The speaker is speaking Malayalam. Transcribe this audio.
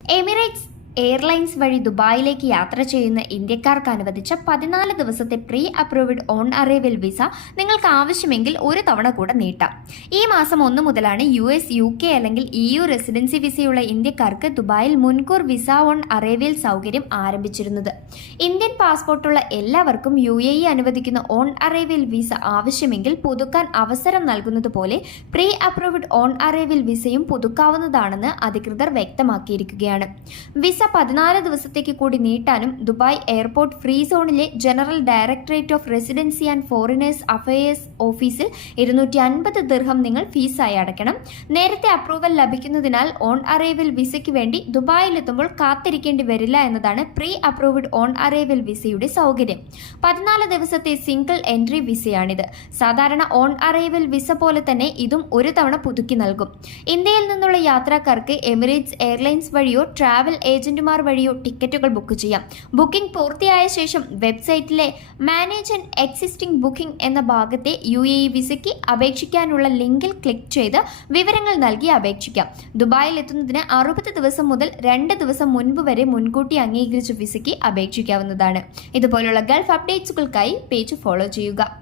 എമിറേറ്റ്സ് എയർലൈൻസ് വഴി ദുബായിലേക്ക് യാത്ര ചെയ്യുന്ന ഇന്ത്യക്കാർക്ക് അനുവദിച്ച 14 ദിവസത്തെ pre approved on arrival visa നിങ്ങൾക്ക് ആവശ്യമെങ്കിൽ ഒരു തവണ കൂടെ നീട്ടാം. ഈ മാസം 1 മുതലാണ് US, UK അല്ലെങ്കിൽ EU റെസിഡൻസി വിസയുള്ള ഇന്ത്യക്കാർക്ക് ദുബായിൽ മുൻകൂർ വിസ ഓൺ അറൈവൽ സൗകര്യം ആരംഭിച്ചിരുന്നത്. ഇന്ത്യൻ പാസ്പോർട്ടുള്ള എല്ലാവർക്കും UAE അനുവദിക്കുന്ന ഓൺ അറൈവൽ വിസ ആവശ്യമെങ്കിൽ പുതുക്കാൻ അവസരം നൽകുന്നത് പോലെ പ്രീ അപ്രൂവ്ഡ് ഓൺ അറൈവൽ വിസയും പുതുക്കാവുന്നതാണെന്ന് അധികൃതർ വ്യക്തമാക്കിയിരിക്കുകയാണ്. വിസ 14 ദിവസത്തേക്ക് കൂടി നീട്ടാനും ദുബായ് എയർപോർട്ട് ഫ്രീ സോണിലെ general directorate of residency and foreigners affairs ഓഫീസിൽ 250 ദിർഹം നിങ്ങൾ ഫീസായി അടയ്ക്കണം. നേരത്തെ അപ്രൂവൽ ലഭിക്കുന്നതിനാൽ ഓൺ അറൈവൽ വിസയ്ക്ക് വേണ്ടി ദുബായിലെത്തുമ്പോൾ കാത്തിരിക്കേണ്ടി വരില്ല എന്നതാണ് പ്രീ അപ്രൂവ്ഡ് ഓൺ അറൈവൽ വിസയുടെ സൗകര്യം. 14 ദിവസത്തെ സിംഗിൾ എൻട്രി വിസയാണിത്. സാധാരണ ഓൺ അറൈവൽ വിസ പോലെ തന്നെ ഇതും ഒരു തവണ പുതുക്കി നൽകും. ഇന്ത്യയിൽ നിന്നുള്ള യാത്രക്കാർക്ക് എമിറേറ്റ്സ് എയർലൈൻസ് വഴിയോ ട്രാവൽ ഏജന്റുമാർ വഴിയോ ടിക്കറ്റുകൾ ബുക്ക് ചെയ്യാം. ബുക്കിംഗ് പൂർത്തിയായ ശേഷം വെബ്സൈറ്റിലെ മാനേജ് ആൻഡ് എക്സിസ്റ്റിംഗ് ബുക്കിംഗ് എന്ന ഭാഗത്തെ UAE വിസയ്ക്ക് അപേക്ഷിക്കാനുള്ള ലിങ്കിൽ ക്ലിക്ക് ചെയ്ത് വിവരങ്ങൾ നൽകി അപേക്ഷിക്കാം. ദുബായിൽ എത്തുന്നതിന് 60 ദിവസം മുതൽ 2 ദിവസം മുൻപ് വരെ മുൻകൂട്ടി അംഗീകരിച്ച വിസയ്ക്ക് അപേക്ഷിക്കാവുന്നതാണ്. ഇതുപോലുള്ള ഗൾഫ് അപ്ഡേറ്റ്സുകൾക്കായി പേജ് ഫോളോ ചെയ്യുക.